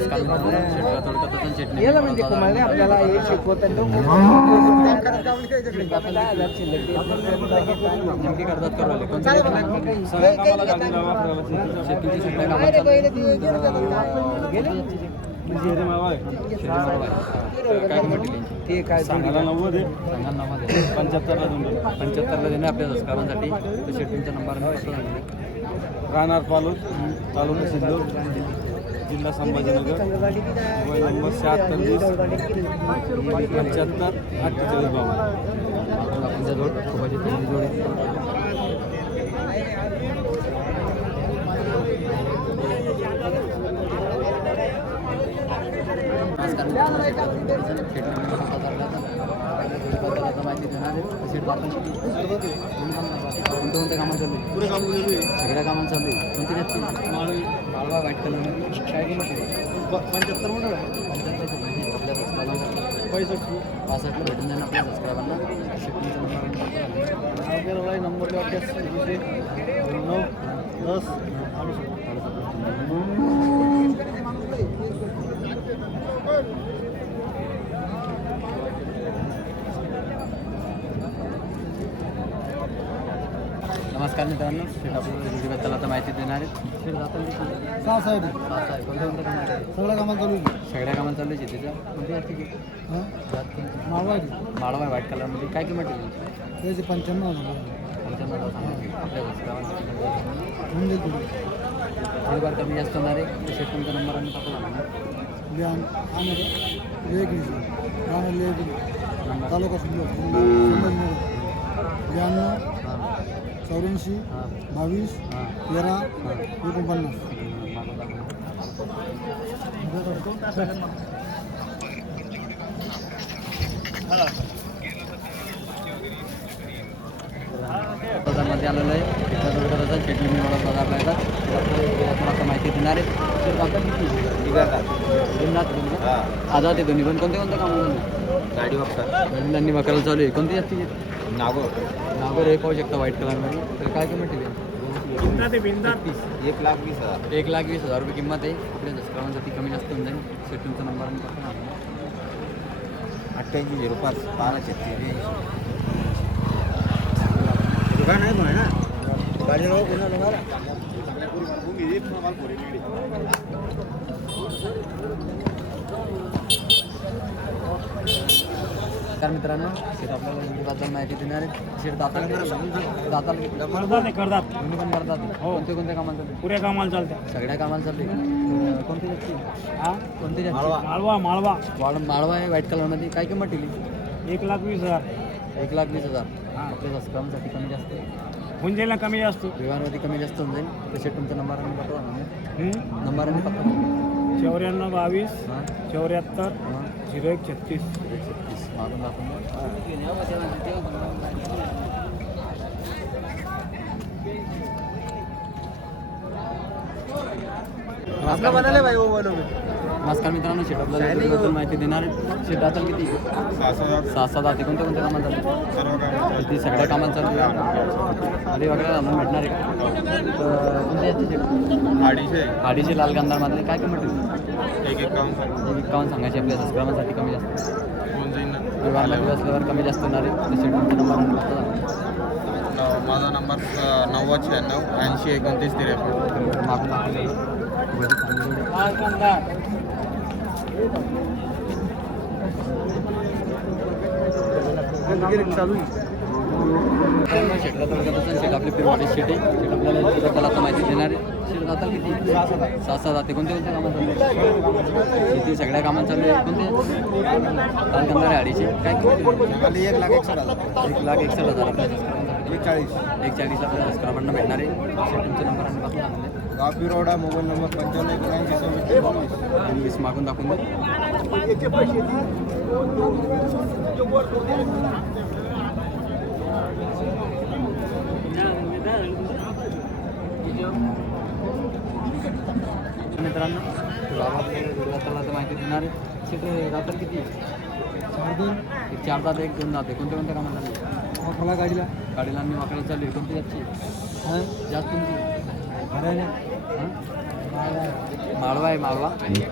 नमस्कार मित्रांनो शेटला थोडक्यात आपण चटणी याला म्हणजे आपल्याला हे नेमकी करतात करवले सगळ्या कामाला. शेतीची सगळ्या कामात काय दिली? ते काय सांगायला नव्वद आहे. सांगा नव्वद आहे पंच्याहत्तरला देऊन देऊ. पंच्याहत्तरला देणे आपल्या सबस्क्रायबांसाठी तर शेटूंचा नंबर आणि पत्ता सांगितले राहणार पालूर तालुका सिल्लोड जिल्हा संभाजीनगर. मोबाईल नंबर शहात्तर वीस. पंच्याहत्तर अठ्ठेचाळीस बावन्न. आपल्या जोड चांगली जोड. आहे नमस्कार मित्रांनो, शेट आपण बघितलं. शेट नंबर पत्ता आपला आता. आता माहिती देणार आहे. शेट बातमी शेती. कोणते कोणते कामं चालू आहे? काम सगळ्या कामाला चालू आहे कोणती जास्ती मालवा व्हाईट कलर पंच्याहत्तर म्हणून पंच्याहत्तर पैसष्ट भेटून जाईल आपल्या सबस्क्रायबांना नंबर नऊ दस नमस्कार मित्रांनो शेट आपल्याला आता माहिती देणार आहेत. शेट सहा साहेब आहे कोणत्या कोणत्या कामात आहे? सगळ्या कामाला चालू आहे सगळ्या कामाला चालू आहे शेतीचं. कोणती जात कोणती? माळवा आहे. माळवा आहे व्हाईट कलरमध्ये. काय किंमत आहे त्याचे पंच्याण्णव पंच्याण्णव आपल्या होऊन जाईल थोडीफार कमी जास्त होणार आहे. शेट तुमचा नंबर आणि पत्ता सांगा बियाण आणि लेगिरी राहणार लेगिरी तालुका सिल्लोड संभाजीनगर ब्याण्णव हां चौऱ्याऐंशी हां बावीस तेरा एकोणपन्नास. आलेलं आहे. जोडकर असेल शेटली मी मला तर आपल्याला तुम्हाला माहिती देणार आहे? आजाद आहे दोन्ही पण कोणते कोणते काम गाडी वापरतात वडिलांनी वकायला चालू आहे. कोणती जास्ती नागो नागोर. हे पाहू शकता व्हाईट कलरमध्ये तर काय किंमत आहे? एक लाख वीस हजार. एक लाख वीस हजार रुपये किंमत आहे. आपल्या सबस्क्रायबांसाठी कमी जास्त होऊन जाईल. शेटूंचा नंबर. अठ्ठ्याऐंशी झिरो पाच बारा छत्तीस दुकान आहे ना? तर मित्रांनो शेत आपल्याला हिंदीबद्दल माहिती देणार आहे. शेत दाताला? करतात तुम्ही पण करतात कोणते कोणते कामाला चालू आहे? पुऱ्या कामाला चालतात सगळ्या कामाला चालू आहे कोणती जास्ती हा? कोणती जास्ती माळवा माळवा वाळ माळवा आहे व्हाईट कलरमध्ये काय किंमत दिली एक लाख वीस हजार. एक लाख वीस हजार. आपल्या सबस्क्रायबांसाठी कमी जास्त आहे. होऊन जाईल ना कमी जास्त. विवाहामध्ये कमी जास्त होऊन जाईल. तसे तुमचा नंबर आणि? नंबर आणि. चौऱ्याण्णव बावीस हां. चौऱ्याहत्तर झिरो एक छत्तीस. एकशे तीस मागून दाखवून द्या. नमस्कार मित्रांनो शेट शेतीबद्दल माहिती देणार आहे. आता किती? सहा सात आते कोणत्या कोणत्या कामात चालू ती सगळ्या कामात चालू आधी वगैरे आणून भेटणार आहे. का तर कोणते याचे शेट अडीचशे अडीचशे लाल गंधारमधले. काय किंमत? एक एक काम एकावन्न सांगायचे आपल्या सबस्क्रायबांसाठी कमी जास्त. असल्यावर कमी जास्त होणार आहे. तुमचा नंबर. माझा नंबर नव्वद शहाण्णव ऐंशी एकोणतीस त्रेपन्न. मागून चालू शेट आहे आपल्याला आता माहिती देणार आहे. शेट किती सहा जाते कोणत्या कोणत्या कामात शेती सगळ्या कामात चालू आहे. कोणते लाल आहे अडीचशे काय एक लाख एकसठ हजार एक लाख एकसष्ट हजार आपल्या एक चाळीस एक चाळीस आपल्याला भेटणार आहे शेट तुमचा नंबर आणि गाव रोडा मोबाईल नंबर पंच्याण्णव एकोणऐंशी सव्वीस मागून दाखवून मित्रांनो बाबा माहिती देणार आहे. रात्र किती एक चार दात एक दोन दात कोणत्या कोणत्या कामाला मला गाडीला. गाडीला आणि वाकड्याला चालू आहे कोणती जास्त हां. जास्त माळवा आहे माळवा.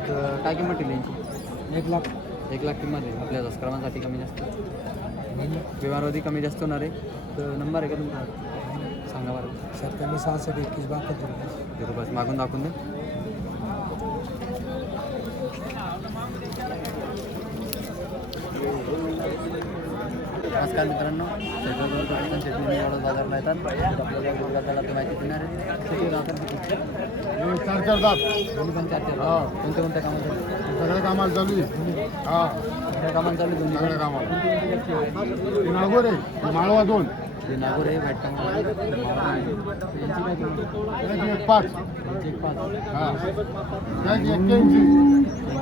तर काय किंमत ठेवली यांची? एक लाख. एक लाख किंमत आहे. आपल्या सबस्क्रायबांसाठी कमी जास्त. व्यवहारवधी कमी जास्त होणार आहे. तर नंबर आहे का तुमचा? सांगा बरं. सत्त्याण्णव सहासष्ट एकवीस बासष्ट झिरो पाच मागून दाखवून दे. नमस्कार मित्रांनो शेतकरी बाजारला येतात आपल्याला माहिती देणार आहे? चार चार दोन्ही पण चार चार. कोणत्या कोणत्या कामासाठी सगळ्या कामाला चालू आहे. हा. कामाला चालू आहे दोन्ही सगळ्या कामाला? नागोर माळवा दोन. हे नागोर पाच. एक पाच. हा.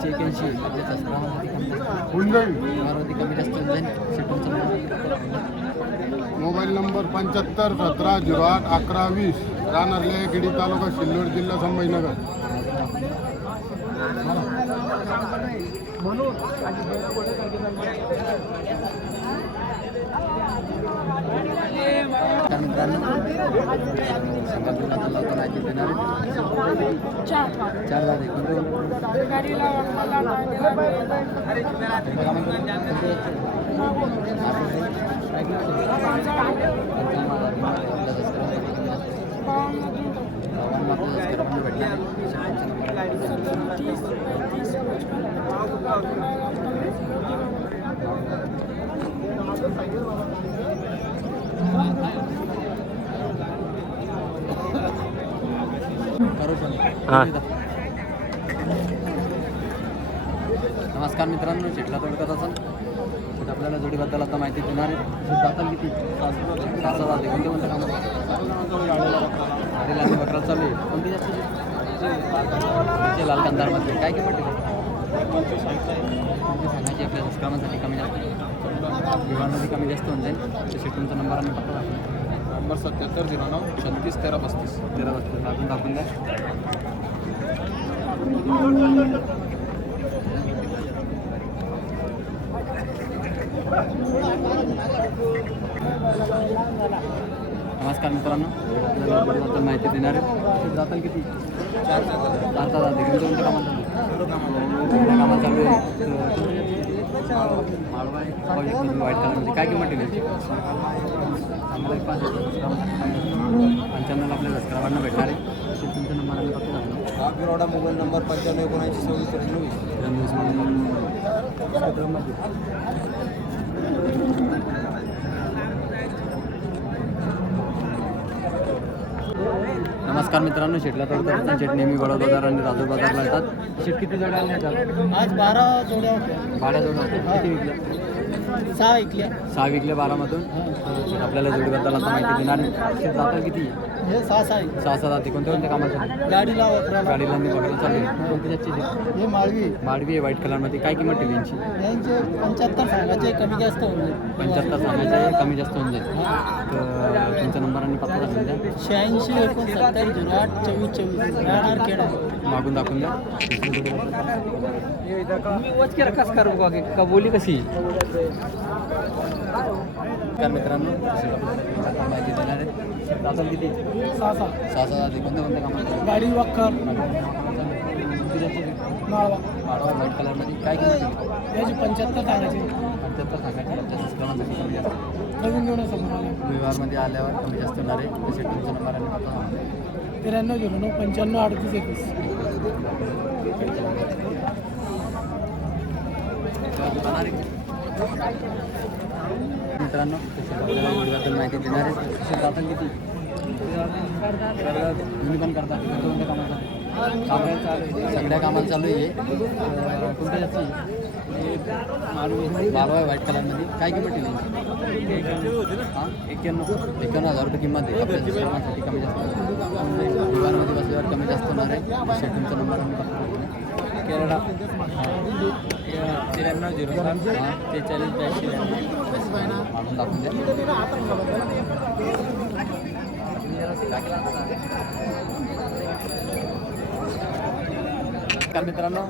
एक्क्याऐंशी. कमी जास्त. मोबाईल नंबर पंच्याहत्तर सतरा झिरो आठ अकरा वीस. राहणार खेडी तालुका सिल्लोड जिल्हा संभाजीनगर. चार चार जाते कोणते कोणते? कोणते कामाला कोणते याचे? काय किंमत आहे? पंचावन्न हजार किंमत आहे. आपल्या सबस्क्रायबरसाठी कमी जास्त. बावन्न आपल्या सबस्क्रायबरला भेटणार आहे. शेटूनचा नंबर आहे. नमस्कार मित्रांनो शेटला थोडक्यात असेल. शेट आपल्याला जोडीबद्दल आता माहिती देणार आहे. जाताल किती? जाते कोणते कोणते कामं? आणि बकरा चालू आहे. कोणती जास्त लाल कंदारमध्ये काय किंमत सांगायची आपल्या सबस्क्रायबांसाठी कमी जास्त. विवाहामध्ये कमी जास्त होऊन जाईल. तर शेटूंचा नंबर आणि पत्ता. नंबर सत्याहत्तर झिरो नऊ छत्तीस तेरा पस्तीस. तेरा पस्तीस. लागून दाखवून द्या. नमस्कार मित्रांनो. आपल्याला बरोबर माहिती देणार आहे. जाताल किती? चार चार चार तास जाते कोणत्या कामाला कामाला चालू आहे? माळवा एक व्हाईट कलरमध्ये काय किंमत ठेवली आम्हाला एक पाच पंच्याण्णव आपल्या लष्करावांना भेटणार आहे. अशी तुमचा नंबर आम्ही फक्त टाकला हा बिरोडा मोबाईल नंबर पंच्याण्णव एकोणऐंशी सव्वीस त्र्याण्णव नमस्कार मित्रांनो शेटला तर शेट नेहमी बडा बाजार आणि राजूर बाजारला येतात शेट किती जोड्या आज बारा जोड्या होत्या. भाड्या जोड्या होत्या. किती विकल्या? सहा ऐकल्या सहा विकले बारामधून. आपल्याला जोडीबद्दल आता माहिती देणार जातात किती? हे सहा सहा आहे. सहा सहा जाते. कोणत्या कोणत्या कामासाठी गाडीला वखराला गाडीला मी बघायला चालू कोणती शेट हे माळवी. माडवी आहे व्हाईट कलरमध्ये काय किंमत ठेवली यांची? यांचे पंच्याहत्तर सांगायचे कमी जास्त होऊन जाईल. पंच्याहत्तर सांगायचं कमी जास्त होऊन जाईल. तर तुमचा नंबर आणि पत्ता दाखवून द्या. शहाऐंशी एकोणसत्तर झिरो आठ चोवीस चोवीस. राहणार खेडा. मागून दाखवून द्या. मी वच केला कस करू का? का बोली कशी? तर मित्रांनो माहिती देणार आहे. किती? सहा सहा सहा कोणत्या कोणत्या कामात गाडी वखर माळवा. व्हाईट कलरमध्ये काय किंमत? याची पंच्याहत्तर सांगायचे. पंच्याहत्तर सांगायची. आमच्या सबस्क्रायबांसाठी कमी जास्त. नवीन घेऊन व्यवहारमध्ये आल्यावर कमी जास्त होणार आहे. तसे तुमचा नंबर आणि. त्र्याण्णव झिरो नऊ पंच्याण्णव अडतीस एकवीस. मित्रांनो आपल्याला व्हिडिओबद्दल माहिती देणार आहे? तसे आपण किती तुम्ही पण करता. कोणत्या कोणत्या कामाला सगळ्या कामाला चालू आहे. कोणत्या जास्त मालवा आहे. व्हाईट कलरमध्ये काय किंमत ठेवली हां? एक्क्याण्णव. एक्क्याण्णव हजार रुपये किंमत आहे. आपल्या सिस्टमासाठी कमी जास्त दुकानामध्ये बसल्यावर कमी जास्त होणार आहे. तुमचा नंबर आम्ही केरळा त्र्याण्णव झिरो सात त्रेचाळीस ब्याऐंशी दाखवून द्या मित्रांनो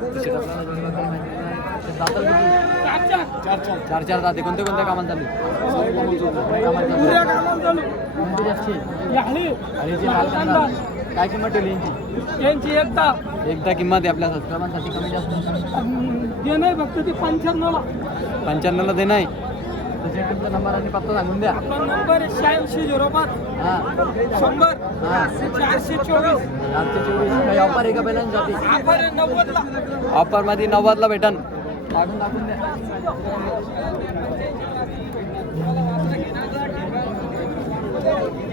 चार चार. जाते कोणत्या कोणत्या कामात चालू सगळ्या कामात चालू जे काय किंमत ठेवली यांची? यांची एकदा. एकदा किंमत आहे आपल्या सबस्क्रायबांसाठी कमी जास्त ते नाही फक्त ते पंच्याण्णवला. पंच्याण्णवला दे नाही. तसे तुमचा नंबर आणि पत्ता सांगून द्या. आपला नंबर शहाऐंशी झिरो पाच. हां. शंभर. हां. चारशे चोवीस. चोवीस. काही ऑफर आहे का बैलांसाठी आपण आहे नव्वदला. ऑफरमध्ये नव्वदला भेटन. काढून टाकून द्या.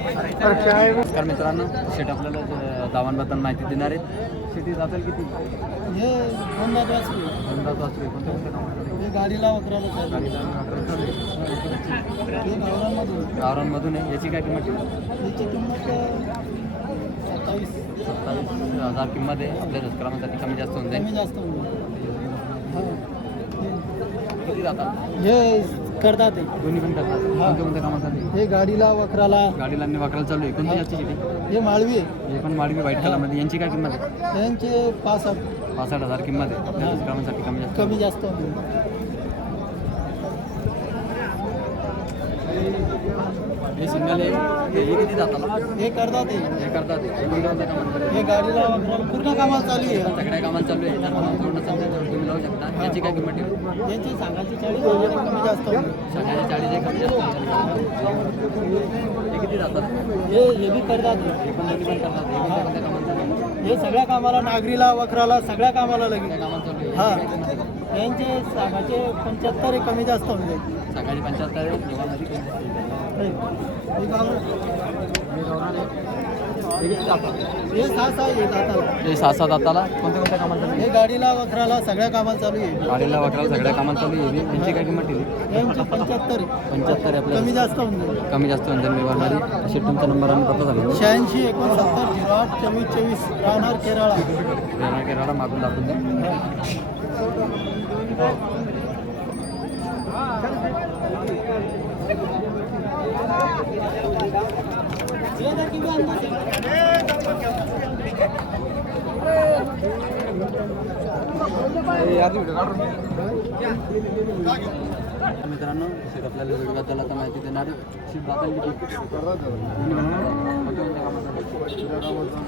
नमस्कार मित्रांनो शेट आपल्याला दावांबद्दल माहिती देणार आहेत. शेती जातील किती? हे दोनदा तास होईल. अंदाज वाचू कोणत्या कोणत्या कामामध्ये हे गाडीला वापरायला गावरांमधून गावरांमधून आहे. याची काय किंमत याची किंमत सत्तावीस. सत्तावीस हजार किंमत आहे. आपल्या सबस्क्रायबांसाठी कमी जास्त होऊन जाईल. जास्त किती जातात? हे करतात दोन्ही पण करतात. कोणत्या कोणत्या आहे हे गाडीला वक्राला गाडीला आणि वाकराला चालू आहे. कोणती जास्त शेती? हे माळवी आहे. हे पण माडवी व्हाईट कलरमध्ये. यांची काय किंमत आहे? यांचे पासष्ट. पासष्ट हजार किंमत आहे. सबस्क्रायबांसाठी कमी जास्त. कमी जास्त हे सिंगल आहे. हे हे किती जातात हे करतात ते. हे करतात हे चालू आहे? हे गाडीला पूर्ण कामाला चालू आहे. पण सगळ्या कामात चालू आहे. जर तुम्हाला पूर्ण समजेल तर तुम्ही लावू शकता. याची काय किंमत ठेवली यांची सांगायची चाळीस हजार कमी जास्त होईल. सगळ्याचे चाळीस आहे कमी जास्त. हे किती जातात? हे हे बी करतात. हे पण दोन्ही पण करतात. हे कोणत्या कोणत्या कामात चालू आहे? हे सगळ्या कामाला नागरीला वखराला सगळ्या कामाला त्या कामात चालू आहे. हा. याची आहे? सांगायचे पंच्याहत्तर हे कमी जास्त होऊन जाईल. सकाळी पंच्याहत्तर आहे. हे सहा सात हाताला कोणत्या कोणत्या आहे? हे गाडीला वखराला सगळ्या कामाला चालू आहे. गाडीला वकराला सगळ्या कामात चालू आहे. यांची काय किंमत ठेवली पंच्याहत्तर. पंच्याहत्तर आहे कमी जास्त होऊन कमी जास्त होऊन जाईल व्यवहारमध्ये. असे तुमचा नंबर आणि पत्ता झाला. शहाऐंशी एकोणसत्तर झिरो आठ चोवीस चोवीस. राहणार केरळा. प्रेरणा केराडा मागून दाखवून द्या. मित्रांनो शेत आपल्याला वेळबद्दल आता माहिती देणार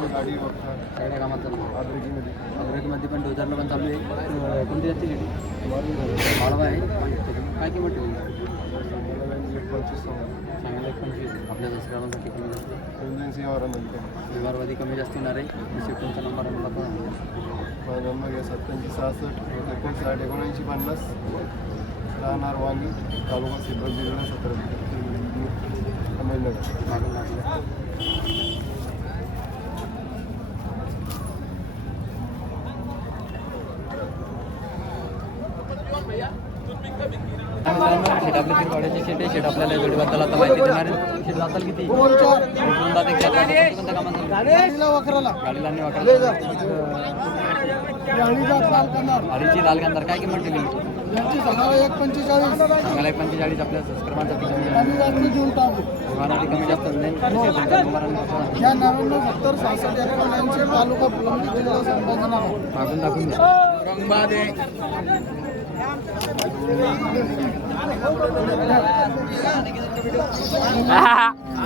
गाडी सगळ्या कामात चालू पण दोन पण चालू आहे. कोणती जास्त शेती माळवा आहे. काय किंमत ठेवली? पंचवीस सांगा चांगलं एक पंचवीस आपल्या दसऱ्यासाठी कमी जास्त व्यवहारमध्ये कमी. जास्त होणार आहे. शेत तुमचा नंबर सांगा. माझा नंबर घ्या सत्त्याऐंशी सहासष्ट एकोणसाठ एकोणऐंशी पन्नास. राहणार वांगी तालुका सिल्लोड जिल्हा सतरा. संभाजीनगर मागून लागलं. शेट आपले पिरवाड्याचे शेट आहे शेट आपल्याला जोडीबद्दल आता माहिती देणार आहे शेट जाताल किती? दोनदा ते. कोणत्या कामात? गाडीला वखराला. गाडीला आणि गाडीचा लाल गांधार काय किंमत दिली सांगायला एक पंचेचाळीस. सांगायला एक पंचेचाळीस. आपल्या सबस्क्रायबांसाठी कमी जास्त. या नव्याण्णव सत्तर सहासष्ट एकोणऐंशी तालुका जिल्हा संभाजीनगर मागून दाखवून Ha ha ha.